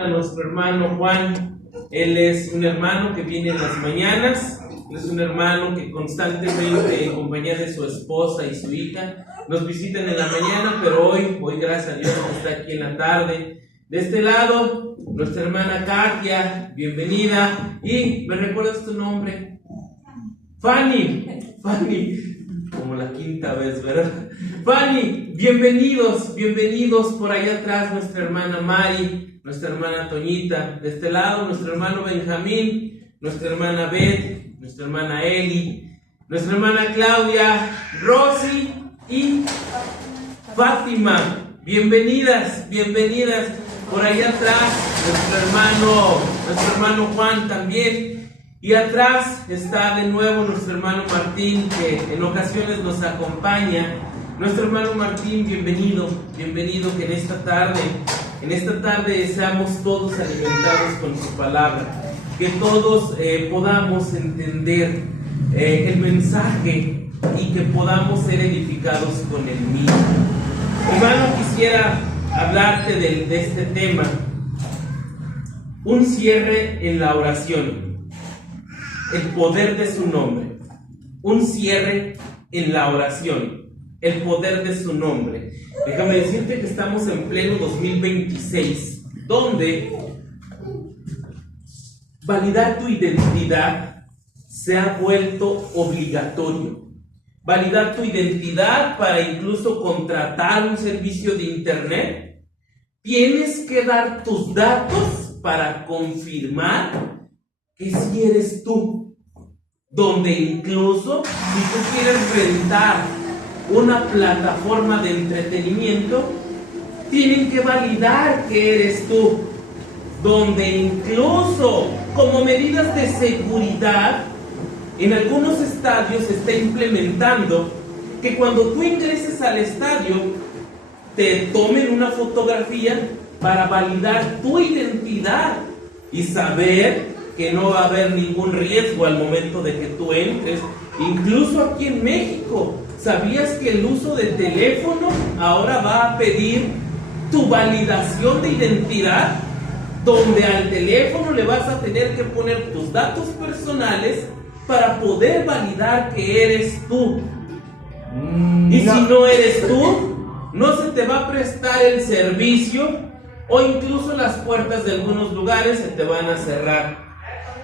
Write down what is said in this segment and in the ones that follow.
A nuestro hermano Juan. Él es un hermano que viene en las mañanas. Él es un hermano que constantemente, en compañía de su esposa y su hija, nos visitan en la mañana, pero hoy gracias a Dios, está aquí en la tarde. De este lado, nuestra hermana Katia, bienvenida. Y ¿me recuerdas tu nombre? Fanny, como la quinta vez, ¿verdad? Fanny, bienvenidos por allá atrás, nuestra hermana Mari, nuestra hermana Toñita. De este lado, nuestro hermano Benjamín, nuestra hermana Beth, nuestra hermana Eli, nuestra hermana Claudia, Rosy y Fátima. Bienvenidas. Por allá atrás, nuestro hermano Juan también. Y atrás está de nuevo nuestro hermano Martín, que en ocasiones nos acompaña. Nuestro hermano Martín, bienvenido, que en esta tarde seamos todos alimentados con su palabra, que todos podamos entender el mensaje y que podamos ser edificados con el mismo. Hermano, quisiera hablarte de este tema, un cierre en la oración. El poder de su nombre. Un cierre en la oración. El poder de su nombre. Déjame decirte que estamos en pleno 2026, donde validar tu identidad se ha vuelto obligatorio. Validar tu identidad para incluso contratar un servicio de internet. Tienes que dar tus datos para confirmar que si eres tú. Donde incluso si tú quieres rentar una plataforma de entretenimiento, tienen que validar que eres tú. Donde incluso como medidas de seguridad, en algunos estadios se está implementando que cuando tú ingreses al estadio, te tomen una fotografía para validar tu identidad y saber que no va a haber ningún riesgo al momento de que tú entres. Incluso aquí en México, ¿sabías que el uso de teléfono ahora va a pedir tu validación de identidad? Donde al teléfono le vas a tener que poner tus datos personales para poder validar que eres tú. Y si no eres tú, no se te va a prestar el servicio, o incluso las puertas de algunos lugares se te van a cerrar.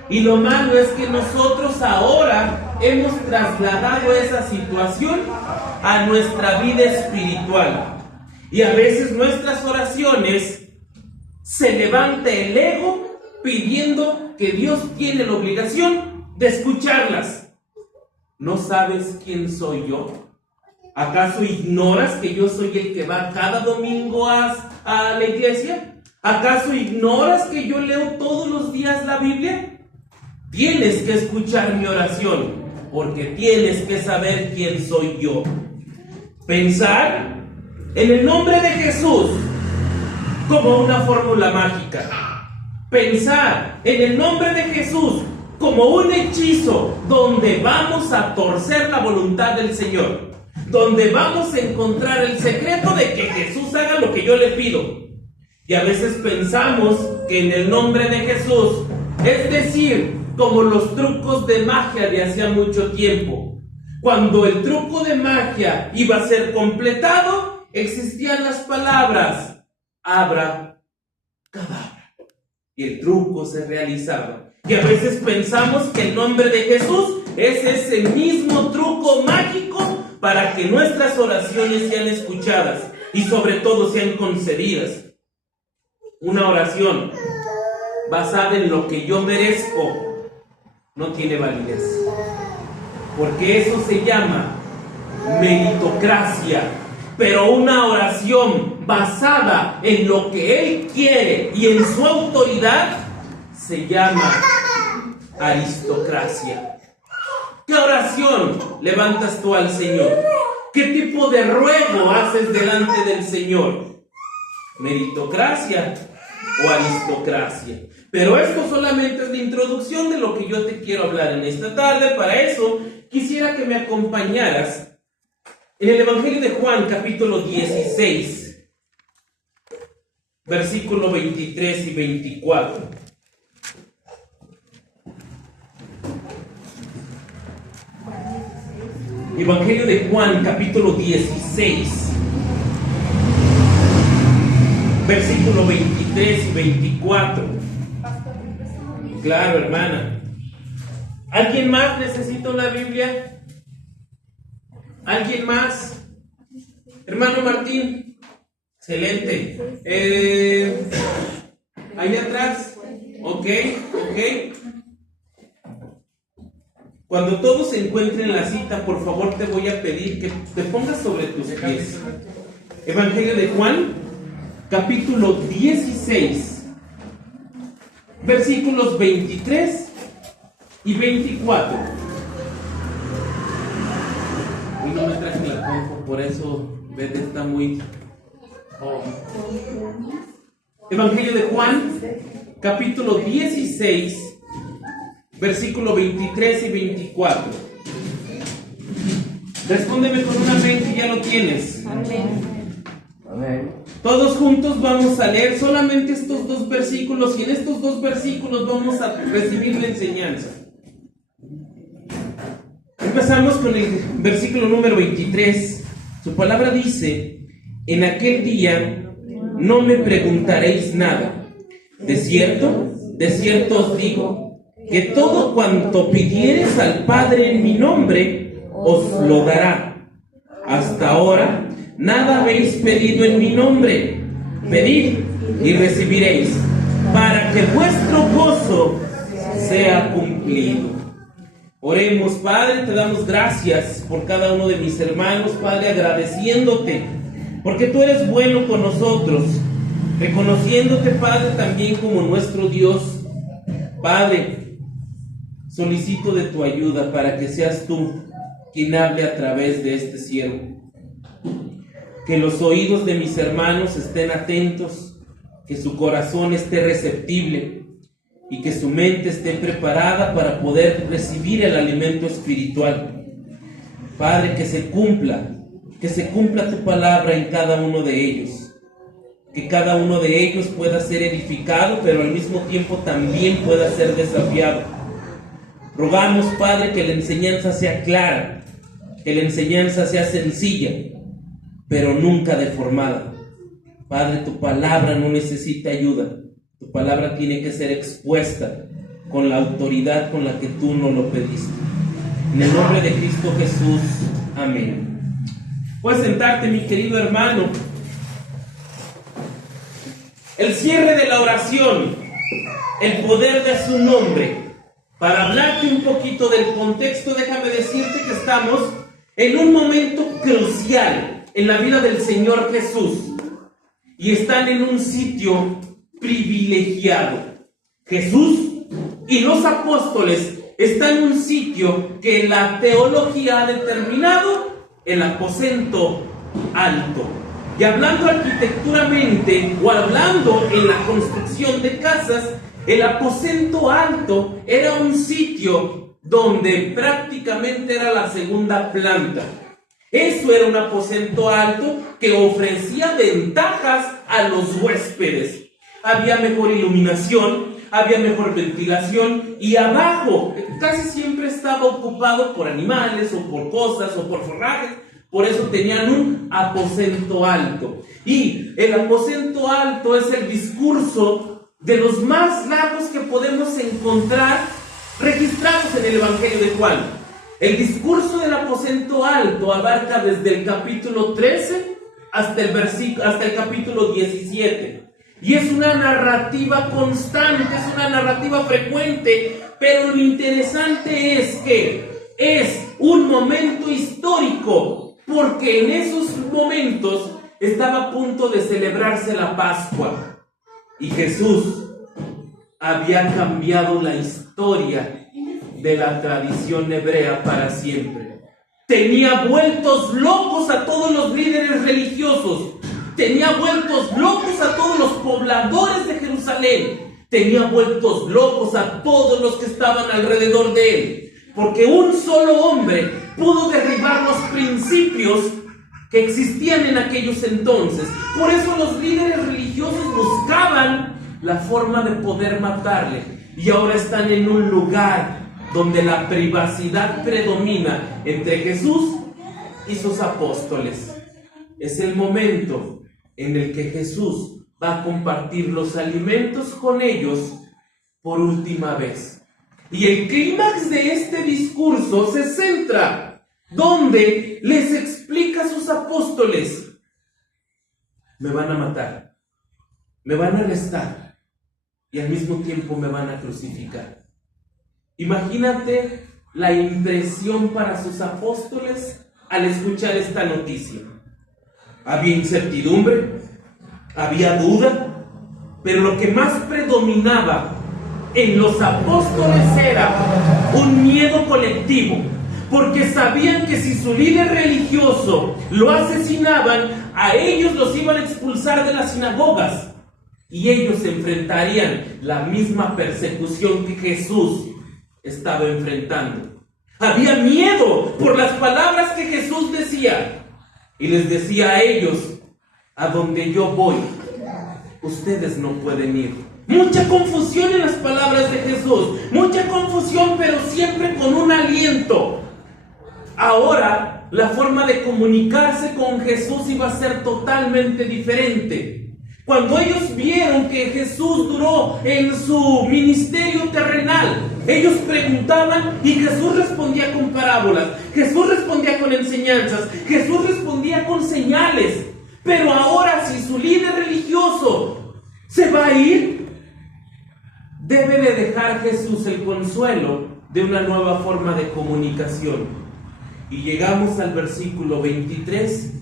Y lo malo es que nosotros ahora hemos trasladado esa situación a nuestra vida espiritual. Y a veces nuestras oraciones se levanta el ego pidiendo que Dios tiene la obligación de escucharlas. ¿No sabes quién soy yo? ¿Acaso ignoras que yo soy el que va cada domingo a la iglesia? ¿Acaso ignoras que yo leo todos los días la Biblia? Tienes que escuchar mi oración, porque tienes que saber quién soy yo. Pensar en el nombre de Jesús como una fórmula mágica. Pensar en el nombre de Jesús como un hechizo donde vamos a torcer la voluntad del Señor, donde vamos a encontrar el secreto de que Jesús haga lo que yo le pido. Y a veces pensamos que en el nombre de Jesús, es decir, como los trucos de magia de hacía mucho tiempo. Cuando el truco de magia iba a ser completado, existían las palabras abra, cadabra, y el truco se realizaba. Y a veces pensamos que el nombre de Jesús es ese mismo truco mágico para que nuestras oraciones sean escuchadas y sobre todo sean concedidas. Una oración basada en lo que yo merezco no tiene validez, porque eso se llama meritocracia. Pero una oración basada en lo que Él quiere y en su autoridad se llama aristocracia. ¿Qué oración levantas tú al Señor? ¿Qué tipo de ruego haces delante del Señor? ¿Meritocracia o aristocracia? Pero esto solamente es la introducción de lo que yo te quiero hablar en esta tarde. Para eso quisiera que me acompañaras en el Evangelio de Juan, capítulo 16. versículo 23 y 24. Evangelio de Juan, capítulo 16, versículo 23 y 24. Claro, hermana. ¿Alguien más necesita una Biblia? ¿Alguien más? Hermano Martín. Excelente. Ahí atrás. Ok. Cuando todos se encuentren en la cita, por favor te voy a pedir que te pongas sobre tus pies. Evangelio de Juan, capítulo 16, versículos 23 y 24. Hoy no me traje la compu, por eso Beth está muy... Evangelio de Juan, capítulo 16, versículo 23 y 24. Respóndeme con un amén que ya lo tienes. Amén. Todos juntos vamos a leer solamente estos dos versículos y en estos dos versículos vamos a recibir la enseñanza. Empezamos con el versículo número 23. Su palabra dice: en aquel día no me preguntaréis nada. De cierto os digo, que todo cuanto pidiereis al Padre en mi nombre, os lo dará. Hasta ahora nada habéis pedido en mi nombre. Pedid y recibiréis, para que vuestro gozo sea cumplido. Oremos. Padre, te damos gracias por cada uno de mis hermanos, Padre, agradeciéndote, porque tú eres bueno con nosotros, reconociéndote, Padre, también como nuestro Dios. Padre, solicito de tu ayuda para que seas tú quien hable a través de este siervo. Que los oídos de mis hermanos estén atentos, que su corazón esté receptible y que su mente esté preparada para poder recibir el alimento espiritual. Padre, que se cumpla tu palabra en cada uno de ellos. Que cada uno de ellos pueda ser edificado, pero al mismo tiempo también pueda ser desafiado. Rogamos, Padre, que la enseñanza sea clara, que la enseñanza sea sencilla, pero nunca deformada. Padre, tu palabra no necesita ayuda. Tu palabra tiene que ser expuesta con la autoridad con la que tú nos lo pediste. En el nombre de Cristo Jesús. Amén. Puedes sentarte, mi querido hermano. El cierre de la oración, el poder de su nombre. Para hablarte un poquito del contexto, déjame decirte que estamos en un momento crucial en la vida del Señor Jesús. Y están en un sitio privilegiado. Jesús y los apóstoles están en un sitio que la teología ha determinado el aposento alto. Y hablando arquitecturamente o hablando en la construcción de casas, el aposento alto era un sitio donde prácticamente era la segunda planta. Eso era un aposento alto que ofrecía ventajas a los huéspedes. Había mejor iluminación, había mejor ventilación y abajo casi siempre estaba ocupado por animales o por cosas o por forrajes. Por eso tenían un aposento alto. Y el aposento alto es el discurso de los más largos que podemos encontrar registrados en el Evangelio de Juan. El discurso del aposento alto abarca desde el capítulo 13 hasta el capítulo 17. Y es una narrativa constante, es una narrativa frecuente, pero lo interesante es que es un momento histórico, porque en esos momentos estaba a punto de celebrarse la Pascua. Y Jesús había cambiado la historia de la tradición hebrea para siempre. Tenía vueltos locos a todos los líderes religiosos. Tenía vueltos locos a todos los pobladores de Jerusalén. Tenía vueltos locos a todos los que estaban alrededor de él. Porque un solo hombre pudo derribar los principios que existían en aquellos entonces. Por eso los líderes religiosos buscaban la forma de poder matarle. Y ahora están en un lugar donde la privacidad predomina entre Jesús y sus apóstoles. Es el momento en el que Jesús va a compartir los alimentos con ellos por última vez. Y el clímax de este discurso se centra donde les explica a sus apóstoles: me van a matar, me van a arrestar y al mismo tiempo me van a crucificar. Imagínate la impresión para sus apóstoles al escuchar esta noticia. Había incertidumbre, había duda, pero lo que más predominaba en los apóstoles era un miedo colectivo, porque sabían que si su líder religioso lo asesinaban, a ellos los iban a expulsar de las sinagogas y ellos enfrentarían la misma persecución que Jesús estaba enfrentando. Había miedo por las palabras que Jesús decía, y les decía a ellos: a donde yo voy, ustedes no pueden ir. Mucha confusión en las palabras de Jesús, mucha confusión, pero siempre con un aliento. Ahora la forma de comunicarse con Jesús iba a ser totalmente diferente. Cuando ellos vieron que Jesús duró en su ministerio terrenal, ellos preguntaban y Jesús respondía con parábolas, Jesús respondía con enseñanzas, Jesús respondía con señales. Pero ahora, si su líder religioso se va a ir, debe de dejar Jesús el consuelo de una nueva forma de comunicación. Y llegamos al versículo 23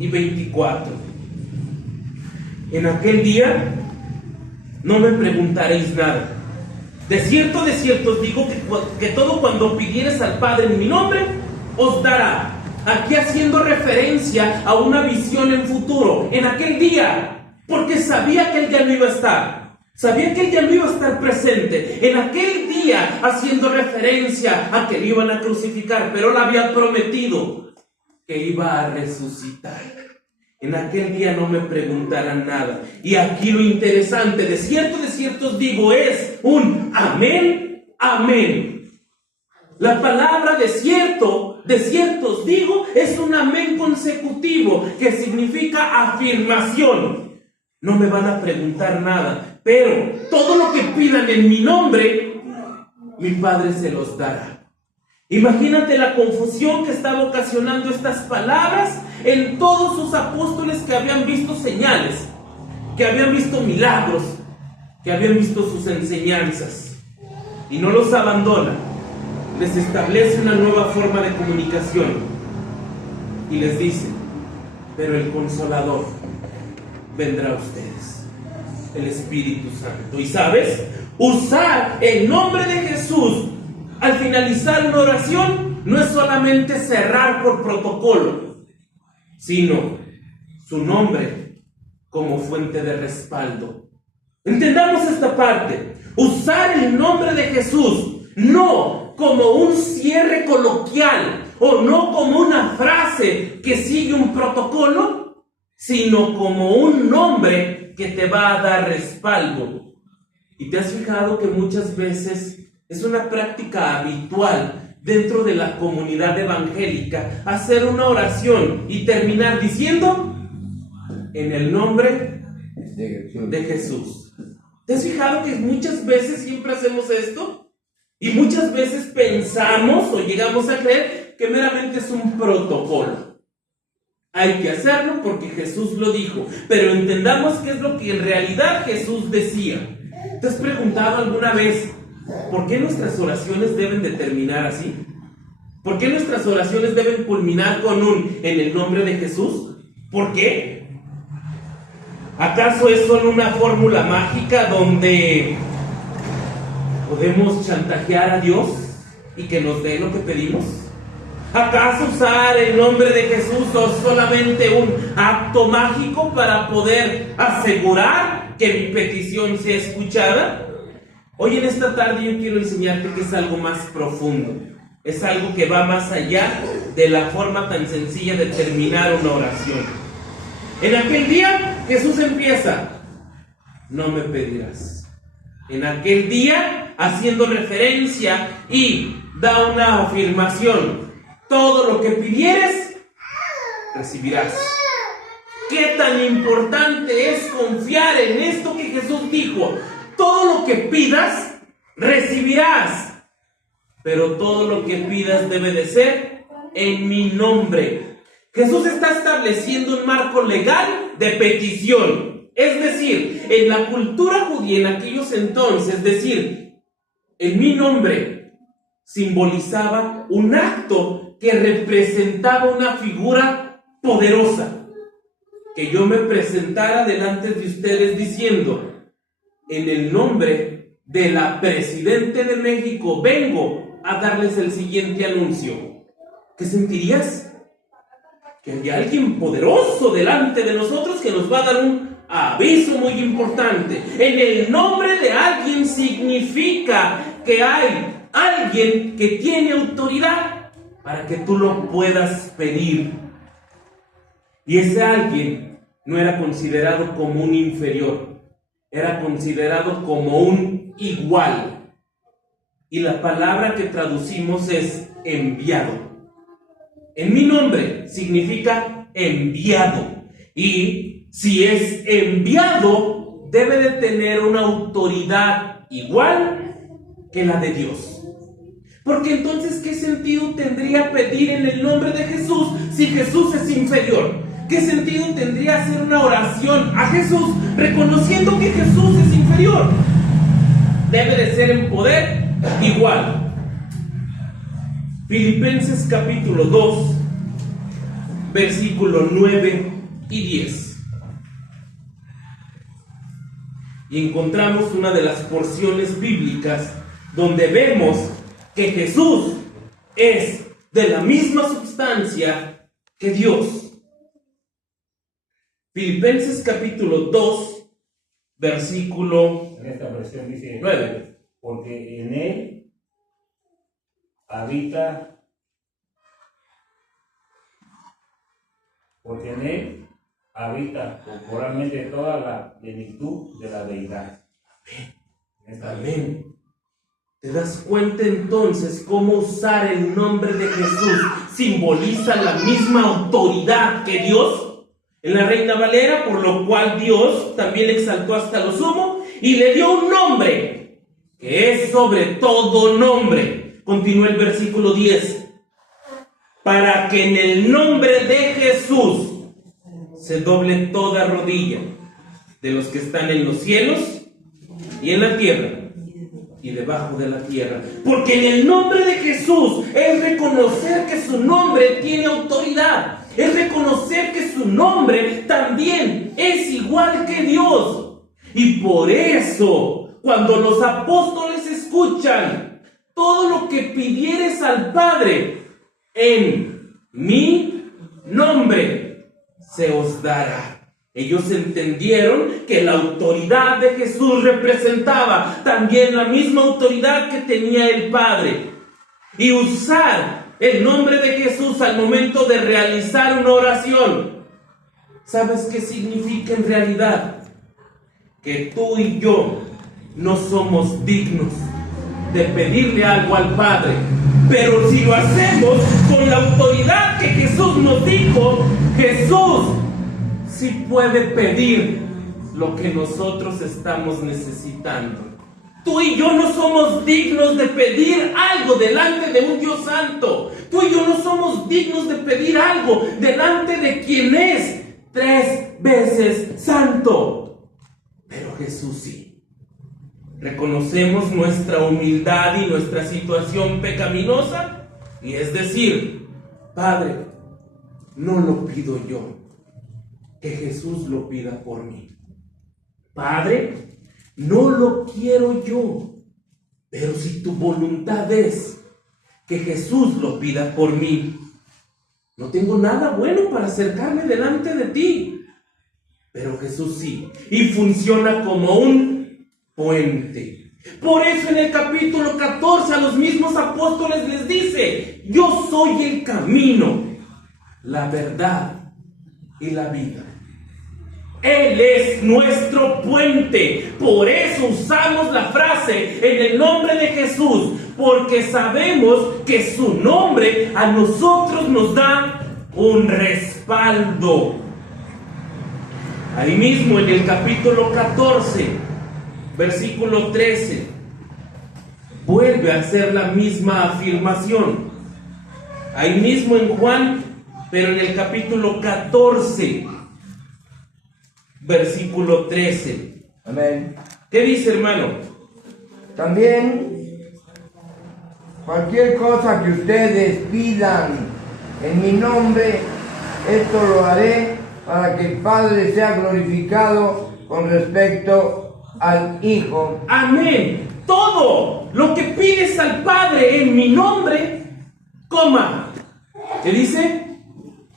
y 24. En aquel día no me preguntaréis nada. De cierto os digo que todo cuando pidieres al Padre en mi nombre, os dará. Aquí haciendo referencia a una visión en futuro, en aquel día, porque sabía que Él ya no iba a estar. Sabía que Él ya no iba a estar presente. En aquel día, haciendo referencia a que le iban a crucificar, pero Él había prometido que iba a resucitar. En aquel día no me preguntarán nada. Y aquí lo interesante, de cierto os digo, es un amén, amén. La palabra de cierto os digo, es un amén consecutivo, que significa afirmación. No me van a preguntar nada, pero todo lo que pidan en mi nombre, mi Padre se los dará. Imagínate la confusión que estaba ocasionando estas palabras en todos sus apóstoles que habían visto señales, que habían visto milagros, que habían visto sus enseñanzas. Y no los abandona, les establece una nueva forma de comunicación y les dice: pero el Consolador vendrá a ustedes, el Espíritu Santo. Y ¿sabes? Usar el nombre de Jesús al finalizar una oración no es solamente cerrar por protocolo, sino su nombre como fuente de respaldo. Entendamos esta parte. Usar el nombre de Jesús no como un cierre coloquial o no como una frase que sigue un protocolo, sino como un nombre que te va a dar respaldo. ¿Y te has fijado que muchas veces es una práctica habitual dentro de la comunidad evangélica hacer una oración y terminar diciendo: en el nombre de Jesús? ¿Te has fijado que muchas veces siempre hacemos esto? Y muchas veces pensamos o llegamos a creer que meramente es un protocolo. Hay que hacerlo porque Jesús lo dijo, pero entendamos qué es lo que en realidad Jesús decía. ¿Te has preguntado alguna vez por qué nuestras oraciones deben de terminar así? ¿Por qué nuestras oraciones deben culminar con un en el nombre de Jesús? ¿Por qué? ¿Acaso es solo una fórmula mágica donde podemos chantajear a Dios y que nos dé lo que pedimos? ¿Acaso usar el nombre de Jesús es solamente un acto mágico para poder asegurar que mi petición sea escuchada? Hoy en esta tarde yo quiero enseñarte que es algo más profundo. Es algo que va más allá de la forma tan sencilla de terminar una oración. En aquel día Jesús empieza: no me pedirás. En aquel día, haciendo referencia y da una afirmación: todo lo que pidieres, recibirás. ¿Qué tan importante es confiar en esto que Jesús dijo? Todo lo que pidas, recibirás. Pero todo lo que pidas debe de ser en mi nombre. Jesús está estableciendo un marco legal de petición. Es decir, en la cultura judía en aquellos entonces, decir en mi nombre simbolizaba un acto que representaba una figura poderosa. Que yo me presentara delante de ustedes diciendo: en el nombre de la Presidente de México vengo a darles el siguiente anuncio. ¿Qué sentirías? Que hay alguien poderoso delante de nosotros que nos va a dar un aviso muy importante. En el nombre de alguien significa que hay alguien que tiene autoridad para que tú lo puedas pedir. Y ese alguien no era considerado como un inferior, era considerado como un igual. Y la palabra que traducimos es enviado. En mi nombre significa enviado. Y si es enviado, debe de tener una autoridad igual que la de Dios. Porque entonces, ¿qué sentido tendría pedir en el nombre de Jesús si Jesús es inferior? ¿Qué sentido tendría hacer una oración a Jesús reconociendo que Jesús es inferior? Debe de ser en poder igual. Filipenses capítulo 2, versículo 9 y 10. Y encontramos una de las porciones bíblicas donde vemos que Jesús es de la misma sustancia que Dios. Filipenses capítulo 2, versículo en esta versión dice 9. Porque en él habita corporalmente toda la plenitud de la deidad. Amén. ¿Te das cuenta entonces cómo usar el nombre de Jesús simboliza la misma autoridad que Dios? En la Reina Valera, por lo cual Dios también le exaltó hasta lo sumo y le dio un nombre que es sobre todo nombre. Continúa el versículo 10. Para que en el nombre de Jesús se doble toda rodilla de los que están en los cielos y en la tierra y debajo de la tierra. Porque en el nombre de Jesús es reconocer que su nombre tiene autoridad. Es reconocer que su nombre también es igual que Dios. Y por eso, cuando los apóstoles escuchan: todo lo que pidieres al Padre en mi nombre, se os dará. Ellos entendieron que la autoridad de Jesús representaba también la misma autoridad que tenía el Padre. Y usar el nombre de Jesús al momento de realizar una oración, ¿sabes qué significa en realidad? Que tú y yo no somos dignos de pedirle algo al Padre. Pero si lo hacemos con la autoridad que Jesús nos dijo, Jesús sí puede pedir lo que nosotros estamos necesitando. Tú y yo no somos dignos de pedir algo delante de un Dios santo. Tú y yo no somos dignos de pedir algo delante de quien es 3 veces santo. Pero Jesús sí. Reconocemos nuestra humildad y nuestra situación pecaminosa, y es decir: Padre, no lo pido yo, que Jesús lo pida por mí. Padre, no lo quiero yo, pero si tu voluntad es que Jesús lo pida por mí, no tengo nada bueno para acercarme delante de ti, pero Jesús sí, y funciona como un puente. Por eso en el capítulo 14 a los mismos apóstoles les dice: yo soy el camino, la verdad y la vida. Él es nuestro puente. Por eso usamos la frase en el nombre de Jesús, porque sabemos que su nombre a nosotros nos da un respaldo. Ahí mismo en el capítulo 14, versículo 13, vuelve a hacer la misma afirmación. Ahí mismo en Juan, pero en el capítulo 14, versículo 13. Amén. ¿Qué dice, hermano? También, cualquier cosa que ustedes pidan en mi nombre, esto lo haré para que el Padre sea glorificado con respecto al Hijo. Amén. Todo lo que pides al Padre en mi nombre, coma, ¿qué dice?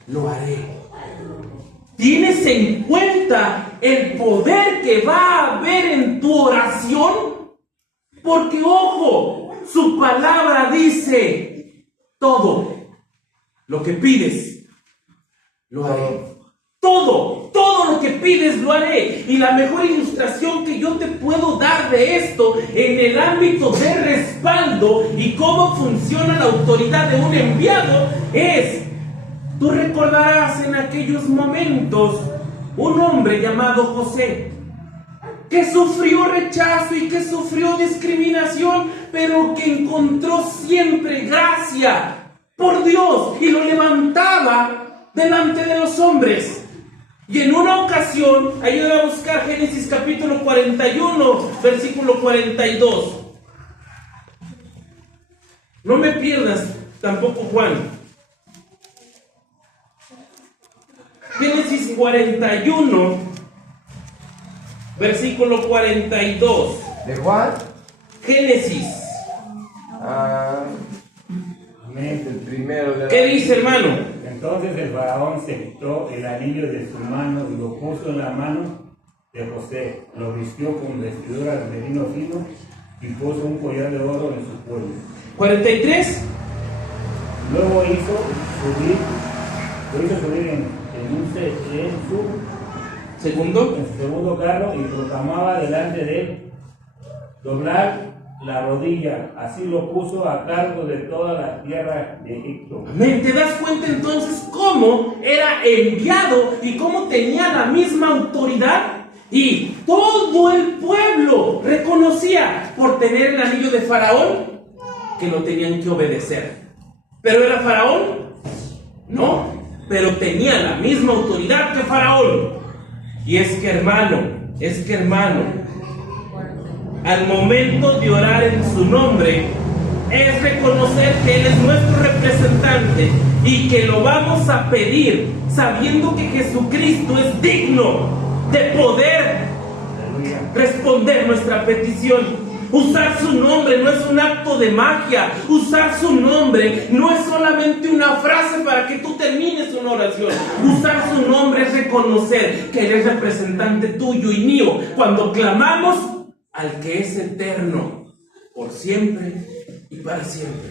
Lo haré. ¿Tienes en cuenta el poder que va a haber en tu oración? Porque, ojo, su palabra dice: todo lo que pides, lo haré. Todo lo que pides lo haré. Y la mejor ilustración que yo te puedo dar de esto en el ámbito de respaldo y cómo funciona la autoridad de un enviado es: tú recordarás en aquellos momentos un hombre llamado José, que sufrió rechazo y que sufrió discriminación, pero que encontró siempre gracia por Dios y lo levantaba delante de los hombres. Y en una ocasión, ayúdame a buscar Génesis capítulo 41, versículo 42. No me pierdas tampoco Juan. Génesis 41, versículo 42. ¿De Juan? Génesis. El primero de la... ¿Qué dice, hermano? Entonces el faraón se quitó el anillo de su mano y lo puso en la mano de José, lo vistió con vestiduras de lino fino y puso un collar de oro en su cuello. 43. Luego lo hizo subir en su segundo carro y proclamaba delante de él doblar la rodilla. Así lo puso a cargo de toda la tierra de Egipto. Amén. ¿Te das cuenta entonces cómo era enviado y cómo tenía la misma autoridad? Y todo el pueblo reconocía, por tener el anillo de Faraón, que lo tenían que obedecer. ¿Pero era Faraón? No, pero tenía la misma autoridad que Faraón. Y es que hermano, al momento de orar en su nombre, es reconocer que Él es nuestro representante y que lo vamos a pedir sabiendo que Jesucristo es digno de poder responder nuestra petición. Usar su nombre no es un acto de magia. Usar su nombre no es solamente una frase para que tú termines una oración. Usar su nombre es reconocer que Él es representante tuyo y mío cuando clamamos al que es eterno, por siempre y para siempre.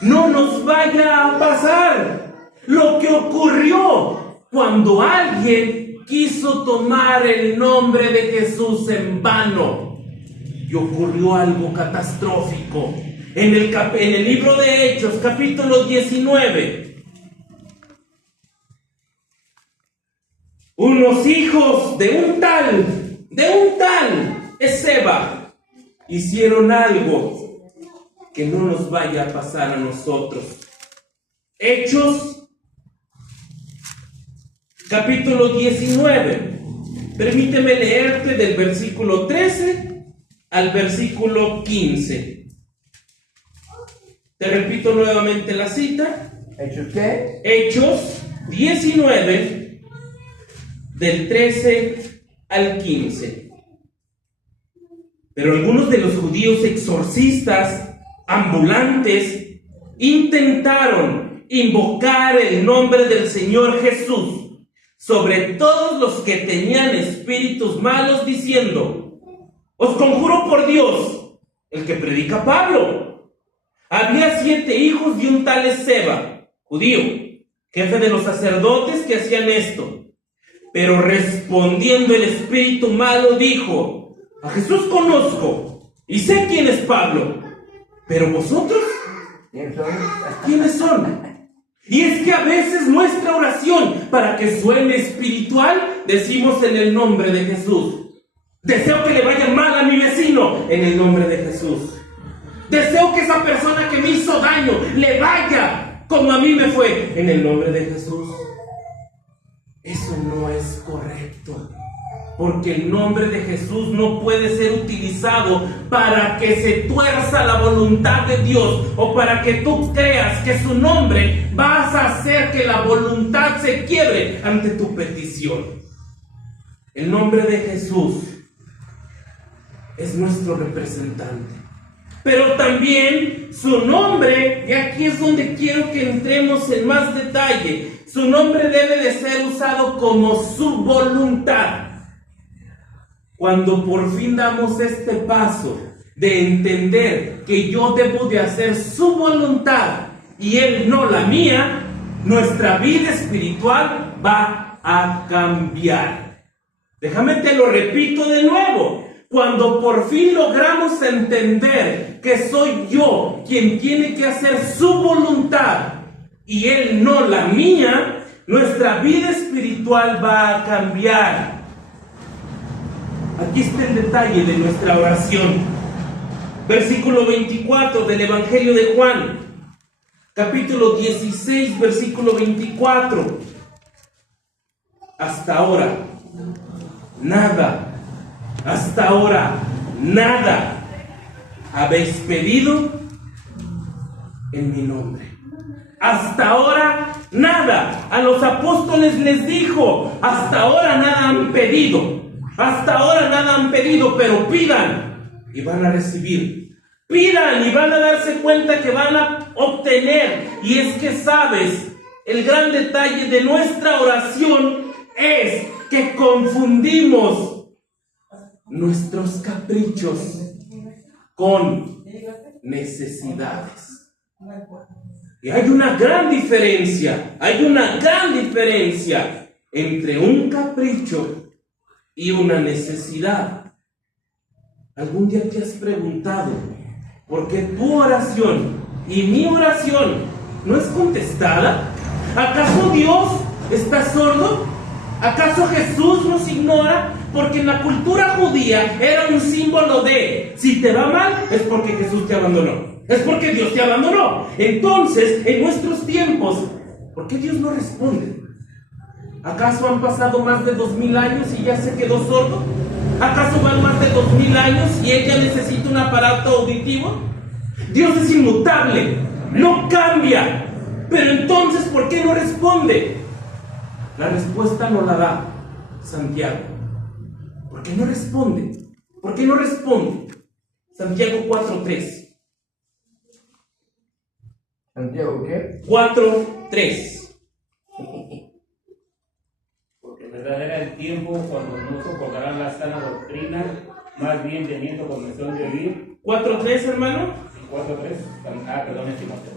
No nos vaya a pasar lo que ocurrió cuando alguien quiso tomar el nombre de Jesús en vano. Y ocurrió algo catastrófico. En el libro de Hechos, capítulo 19. Unos hijos de un tal Esceva hicieron algo que no nos vaya a pasar a nosotros. Hechos, capítulo 19. Permíteme leerte del versículo 13 al versículo 15. Te repito nuevamente la cita. ¿Hechos qué? Hechos 19, del 13 al 15. Pero algunos de los judíos exorcistas ambulantes intentaron invocar el nombre del Señor Jesús sobre todos los que tenían espíritus malos, diciendo: os conjuro por Dios el que predica Pablo. Había 7 hijos de un tal Esceva, judío, jefe de los sacerdotes que hacían esto. Pero respondiendo el espíritu malo dijo: a Jesús conozco y sé quién es Pablo, pero vosotros, ¿quiénes son? Y es que a veces nuestra oración, para que suene espiritual, decimos en el nombre de Jesús. Deseo que le vaya mal a mi vecino en el nombre de Jesús. Deseo que esa persona que me hizo daño le vaya como a mí me fue en el nombre de Jesús. Eso no es correcto, porque el nombre de Jesús no puede ser utilizado para que se tuerza la voluntad de Dios o para que tú creas que su nombre vas a hacer que la voluntad se quiebre ante tu petición. El nombre de Jesús es nuestro representante, pero también su nombre, y aquí es donde quiero que entremos en más detalle, su nombre debe de ser usado como su voluntad. Cuando por fin damos este paso de entender que yo debo de hacer su voluntad y Él no la mía, nuestra vida espiritual va a cambiar. Déjame te lo repito de nuevo. Cuando por fin logramos entender que soy yo quien tiene que hacer su voluntad y Él no la mía, nuestra vida espiritual va a cambiar. Aquí está el detalle de nuestra oración. Versículo 24 del Evangelio de Juan, capítulo 16, versículo 24. Hasta ahora, nada habéis pedido en mi nombre. Hasta ahora, nada. A los apóstoles les dijo: hasta ahora nada han pedido. Hasta ahora nada han pedido, pero pidan y van a recibir. Pidan y van a darse cuenta que van a obtener. Y es que, ¿sabes? El gran detalle de nuestra oración es que confundimos nuestros caprichos con necesidades. Y hay una gran diferencia entre un capricho y una necesidad. ¿Algún día te has preguntado por qué tu oración y mi oración no es contestada? ¿Acaso Dios está sordo? ¿Acaso Jesús nos ignora? Porque en la cultura judía era un símbolo de: si te va mal es porque Jesús te abandonó, es porque Dios te abandonó. Entonces, en nuestros tiempos, ¿por qué Dios no responde? ¿Acaso han pasado más de 2000 años y ya se quedó sordo? ¿Acaso van más de 2000 años y él ya necesita un aparato auditivo? Dios es inmutable, no cambia. Pero entonces, ¿por qué no responde? La respuesta no la da Santiago. ¿Por qué no responde? ¿Por qué no responde? Santiago 4:3. ¿Santiago qué? 4:3. Porque verdadero es el tiempo cuando no soportarán la sana doctrina, más bien teniendo comezón de oír. 4:3, hermano. 4:3. Perdón, es Timoteo.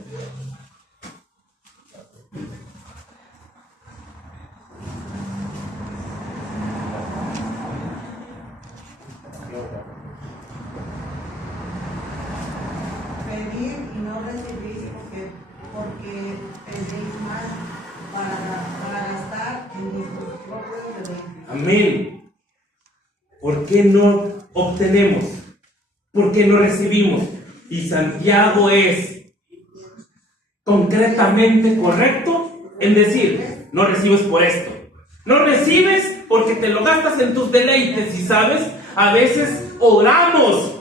Pedir y no recibís porque pedís mal para gastar en vuestros propios deleites. Amén. ¿Por qué no obtenemos? ¿Por qué no recibimos? Y Santiago es concretamente correcto en decir: no recibes por esto. No recibes porque te lo gastas en tus deleites. Y sabes, a veces oramos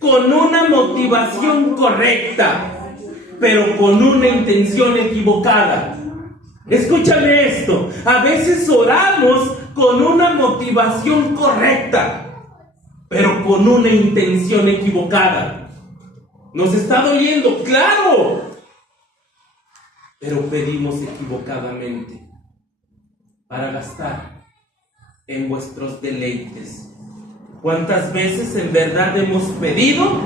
con una motivación correcta, pero con una intención equivocada. Escúchame esto: a veces oramos con una motivación correcta, pero con una intención equivocada. Nos está doliendo, claro, pero pedimos equivocadamente para gastar en vuestros deleites. ¿Cuántas veces en verdad hemos pedido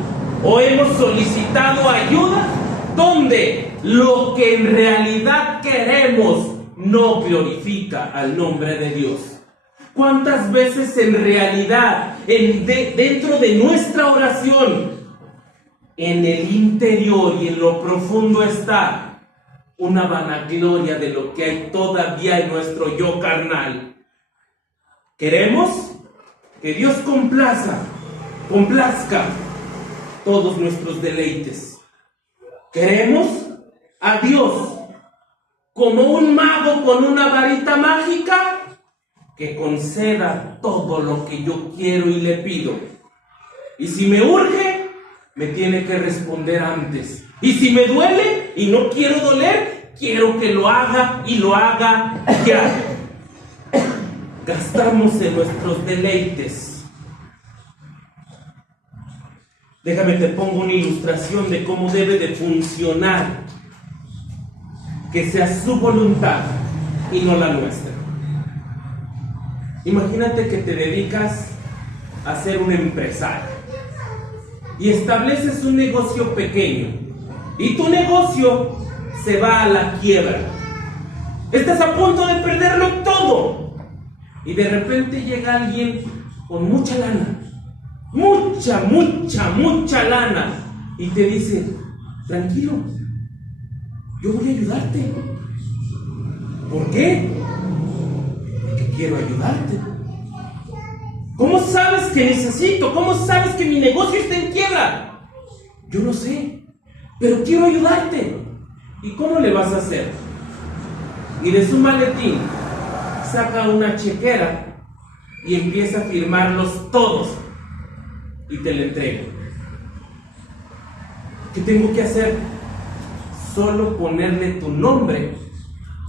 o hemos solicitado ayuda donde lo que en realidad queremos no glorifica al nombre de Dios. ¿Cuántas veces en realidad, dentro de nuestra oración, en el interior y en lo profundo está una vanagloria de lo que hay todavía en nuestro yo carnal? Queremos que Dios complazca todos nuestros deleites. Queremos a Dios como un mago con una varita mágica que conceda todo lo que yo quiero y le pido. Y si me urge, me tiene que responder antes. Y si me duele y no quiero doler, quiero que lo haga y lo haga ya. Gastamos en nuestros deleites. Déjame te pongo una ilustración de cómo debe de funcionar. Que sea su voluntad y no la nuestra. Imagínate que te dedicas a ser un empresario y estableces un negocio pequeño y tu negocio se va a la quiebra. Estás a punto de perderlo todo y de repente llega alguien con mucha lana, mucha lana, y te dice: tranquilo, yo voy a ayudarte. ¿Por qué? Porque quiero ayudarte. ¿Cómo sabes que necesito? ¿Cómo sabes que mi negocio está en quiebra? Yo no sé, pero quiero ayudarte. ¿Y cómo le vas a hacer? Y de su maletín saca una chequera y empieza a firmarlos todos y te la entrega. ¿Qué tengo que hacer? Solo ponerle tu nombre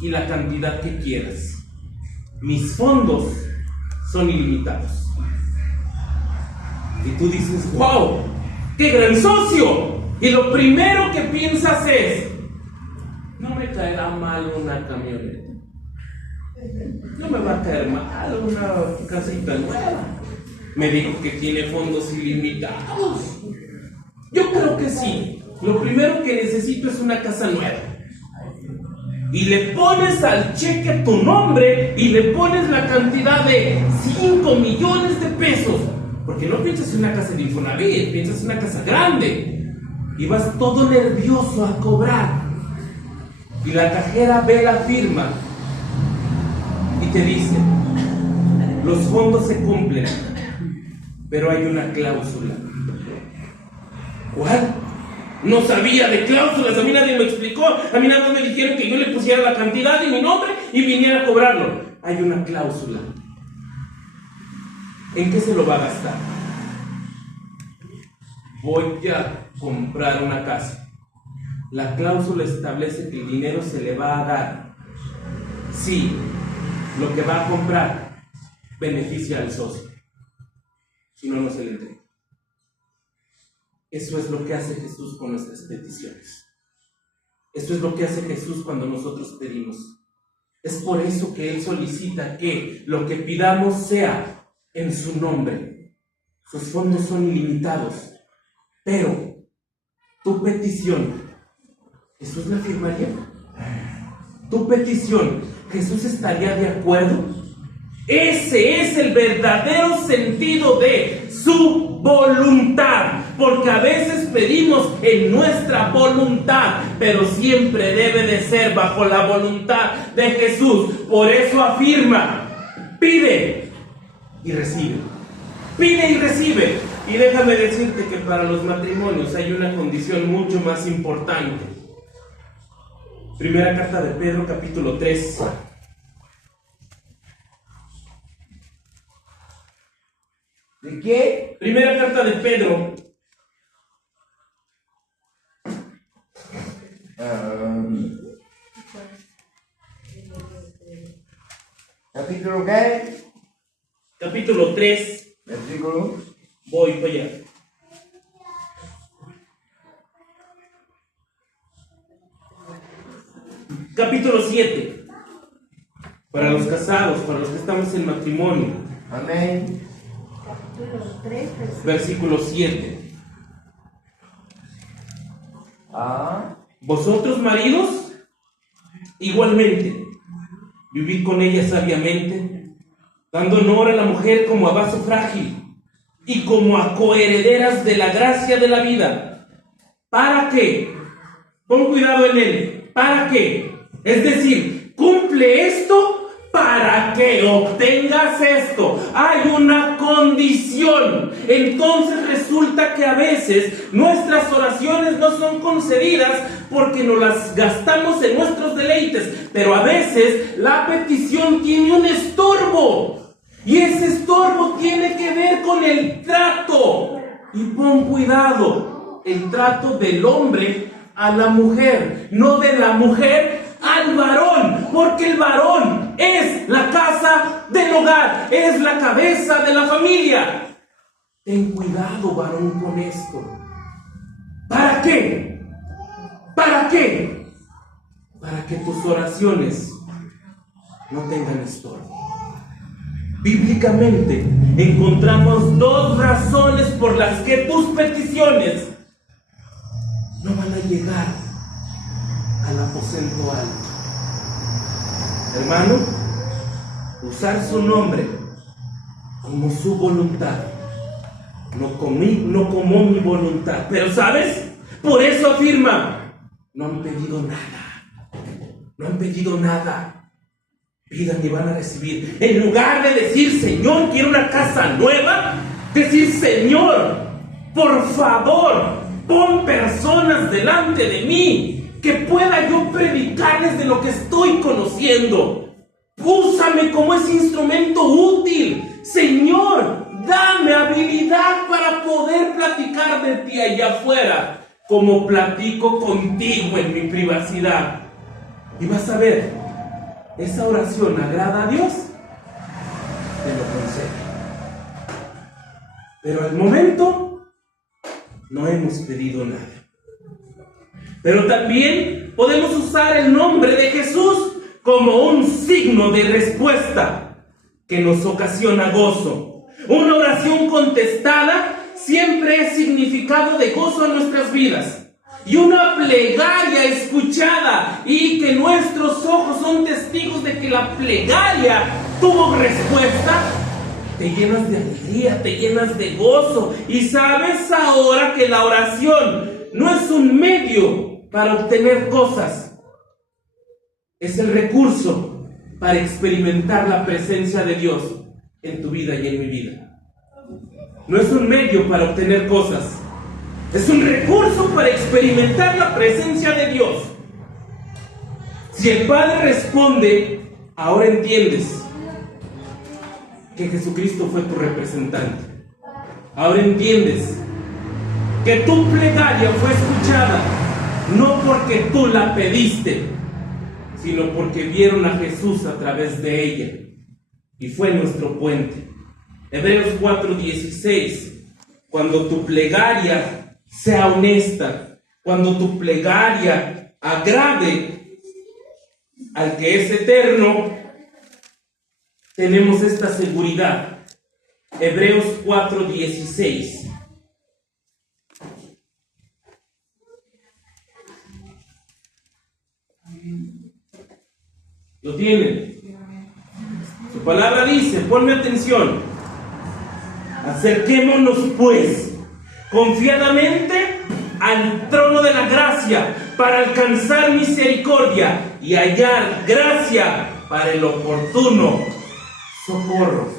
y la cantidad que quieras. Mis fondos son ilimitados. Y tú dices: ¡wow! ¡Qué gran socio! Y lo primero que piensas es: no me caerá mal una camioneta, no me va a caer mal una casita nueva. Me dijo que tiene fondos ilimitados. Yo creo que sí. Lo primero que necesito es una casa nueva. Y le pones al cheque tu nombre y le pones la cantidad de 5 millones de pesos. Porque no piensas en una casa de Infonavit, piensas en una casa grande. Y vas todo nervioso a cobrar. Y la cajera ve la firma y te dice: los fondos se cumplen, pero hay una cláusula. ¿Cuál? No sabía de cláusulas, a mí nadie me explicó, a mí nada más me dijeron que yo le pusiera la cantidad y mi nombre y viniera a cobrarlo. Hay una cláusula. ¿En qué se lo va a gastar? Voy a comprar una casa. La cláusula establece que el dinero se le va a dar si lo que va a comprar beneficia al socio. Si no, no se le entrega. Eso es lo que hace Jesús con nuestras peticiones. Eso es lo que hace Jesús cuando nosotros pedimos. Es por eso que Él solicita que lo que pidamos sea en su nombre. Sus fondos son ilimitados. Pero tu petición, ¿Jesús la firmaría? ¿Tu petición, Jesús estaría de acuerdo? Ese es el verdadero sentido de su voluntad. Porque a veces pedimos en nuestra voluntad, pero siempre debe de ser bajo la voluntad de Jesús. Por eso afirma: pide y recibe. Pide y recibe. Y déjame decirte que para los matrimonios hay una condición mucho más importante. Primera carta de Pedro, capítulo 3. ¿De qué? Primera carta de Pedro. ¿Capítulo qué? Capítulo 3. Versículo. Voy para allá. Capítulo 7. Para los casados, para los que estamos en matrimonio. Amén. Capítulo 3, Versículo 7. Vosotros, maridos, igualmente, vivid con ella sabiamente, dando honor a la mujer como a vaso frágil y como a coherederas de la gracia de la vida. ¿Para qué? Pon cuidado en él. ¿Para qué? Es decir, cumple esto para que obtengas esto. Hay una condición. Entonces resulta que a veces nuestras oraciones no son concedidas porque nos las gastamos en nuestros deleites. Pero a veces la petición tiene un estorbo. Y ese estorbo tiene que ver con el trato. Y pon cuidado, el trato del hombre a la mujer, no de la mujer al varón, porque el varón es la casa del hogar, es la cabeza de la familia. Ten cuidado, varón, con esto. ¿Para qué? ¿Para qué? Para que tus oraciones no tengan estorbo. Bíblicamente encontramos dos razones por las que tus peticiones no van a llegar al aposento alto. Hermano, usar su nombre como su voluntad, no como mi voluntad. Pero ¿sabes? Por eso afirma, no han pedido nada. No han pedido nada. Pidan y van a recibir. En lugar de decir, Señor, quiero una casa nueva, decir, Señor, por favor, pon personas delante de mí que pueda yo predicarles de lo que estoy conociendo. Úsame como ese instrumento útil. Señor, dame habilidad para poder platicar de ti allá afuera, como platico contigo en mi privacidad. Y vas a ver, esa oración agrada a Dios, te lo concede. Pero al momento no hemos pedido nada. Pero también podemos usar el nombre de Jesús como un signo de respuesta que nos ocasiona gozo. Una oración contestada siempre es significado de gozo en nuestras vidas. Y una plegaria escuchada y que nuestros ojos son testigos de que la plegaria tuvo respuesta, te llenas de alegría, te llenas de gozo. Y sabes ahora que la oración no es un medio para obtener cosas, es el recurso para experimentar la presencia de Dios en tu vida y en mi vida. No es un medio para obtener cosas, es un recurso para experimentar la presencia de Dios. Si el Padre responde, ahora entiendes que Jesucristo fue tu representante. Ahora entiendes que tu plegaria fue escuchada, no porque tú la pediste, sino porque vieron a Jesús a través de ella, y fue nuestro puente. Hebreos 4:16, cuando tu plegaria sea honesta, cuando tu plegaria agrade al que es eterno, tenemos esta seguridad. Hebreos 4:16. ¿Lo tienen? Su palabra dice, ponme atención, acerquémonos pues confiadamente al trono de la gracia para alcanzar misericordia y hallar gracia para el oportuno socorro.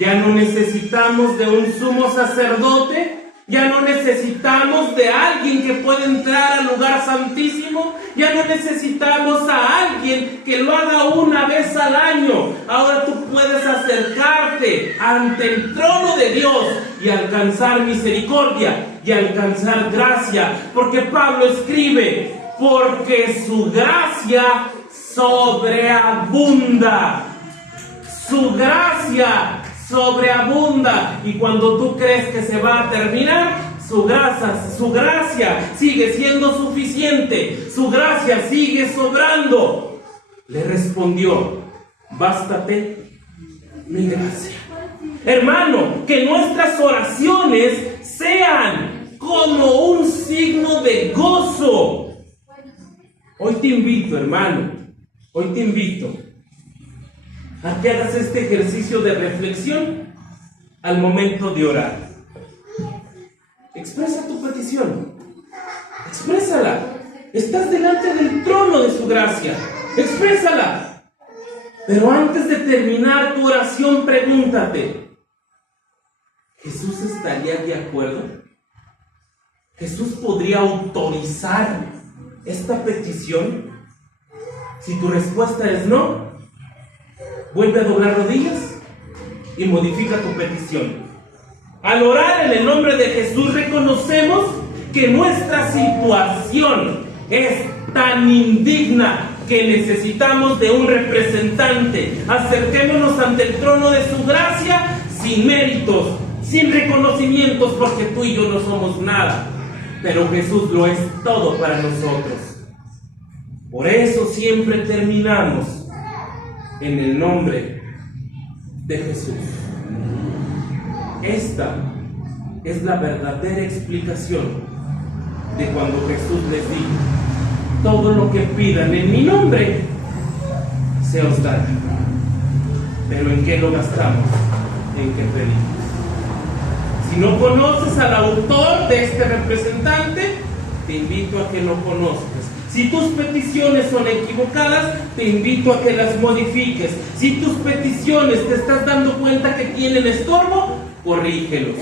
Ya no necesitamos de un sumo sacerdote, ya no necesitamos de alguien que pueda entrar al lugar santísimo, ya no necesitamos a alguien que lo haga una vez al año. Ahora tú puedes acercarte ante el trono de Dios y alcanzar misericordia y alcanzar gracia, porque Pablo escribe, porque su gracia sobreabunda. Su gracia sobreabunda, y cuando tú crees que se va a terminar, su gracia sigue siendo suficiente, su gracia sigue sobrando. Le respondió, bástate mi gracia. Hermano, que nuestras oraciones sean como un signo de gozo Hoy te invito, hermano, hoy te invito a que hagas este ejercicio de reflexión al momento de orar. Expresa tu petición, exprésala. Estás delante del trono de su gracia, exprésala. Pero antes de terminar tu oración, pregúntate: ¿Jesús estaría de acuerdo? ¿Jesús podría autorizar esta petición? Si tu respuesta es no, vuelve a doblar rodillas y modifica tu petición. Al orar en el nombre de Jesús, reconocemos que nuestra situación es tan indigna que necesitamos de un representante. Acerquémonos ante el trono de su gracia sin méritos, sin reconocimientos, porque tú y yo no somos nada, pero Jesús lo es todo para nosotros. Por eso siempre terminamos en el nombre de Jesús. Esta es la verdadera explicación de cuando Jesús les dijo: todo lo que pidan en mi nombre se os dará. Pero ¿en qué lo gastamos? ¿En qué pedimos? Si no conoces al autor de este representante, te invito a que lo conozcas. Si tus peticiones son equivocadas, te invito a que las modifiques. Si tus peticiones te estás dando cuenta que tienen estorbo, corrígelos.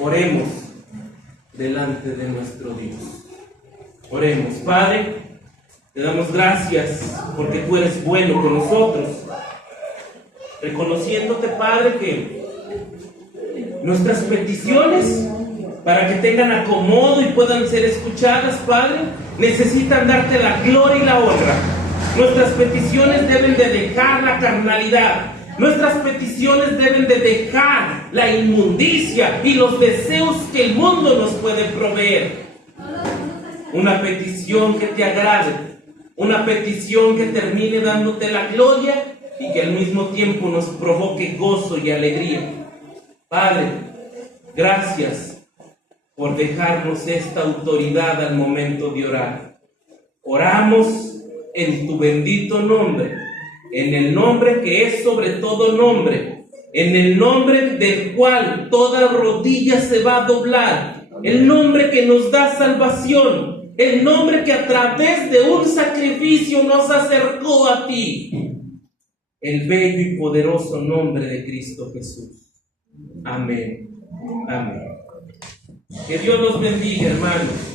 Oremos delante de nuestro Dios. Oremos. Padre, te damos gracias porque tú eres bueno con nosotros. Reconociéndote, Padre, que nuestras peticiones, para que tengan acomodo y puedan ser escuchadas, Padre, necesitan darte la gloria y la honra. Nuestras peticiones deben de dejar la carnalidad. Nuestras peticiones deben de dejar la inmundicia y los deseos que el mundo nos puede proveer. Una petición que te agrade, una petición que termine dándote la gloria y que al mismo tiempo nos provoque gozo y alegría. Padre, gracias por dejarnos esta autoridad al momento de orar. Oramos en tu bendito nombre, en el nombre que es sobre todo nombre, en el nombre del cual toda rodilla se va a doblar, el nombre que nos da salvación, el nombre que a través de un sacrificio nos acercó a ti, el bello y poderoso nombre de Cristo Jesús. Amén. Amén. Que Dios los bendiga, hermanos.